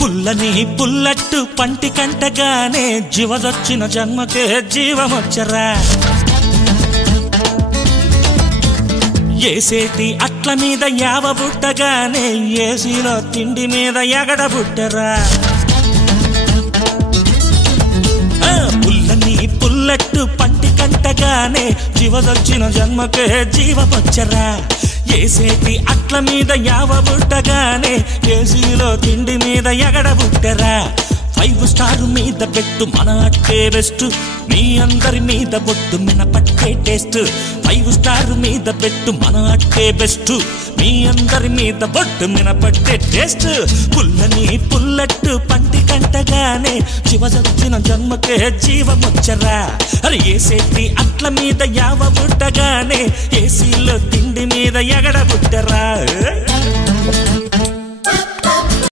పుల్లని పుల్లట్టు పంటి కంటగానే జీవదొచ్చిన జన్మకే జీవమొచ్చరా ఏసేటి అట్ల మీద యావ బుట్టగానే ఏసీలో తిండి మీద ఎగడబుట్టరా పుల్లని పుల్లట్టు పంటి కంటగానే జీవదొచ్చిన జన్మకే జీవమొచ్చరా ఏసేటి అట్ల మీద యావ బుట్టగానే ఏసీలో తిండి మీద ఎగడబుట్టరా 5 స్టార్ మీద పెట్టు మన అట్టే బెస్ట్ మీ అందరి మీద బొట్టు మినపట్టే టేస్ట్ 5 స్టార్ మీద పెట్టు మన అట్టే బెస్ట్ మీ అందరి మీద బొట్టు మినపట్టే టేస్ట్ పుల్లని పుల్లట్టు పంటి కంటగానే జీవదొచ్చిన జన్మకే జీవమొచ్చరా అరే ఏసేటి అట్ల మీద యావ బుట్టగానే ఏసీలో తిండి మీద ఎగడబుట్టరా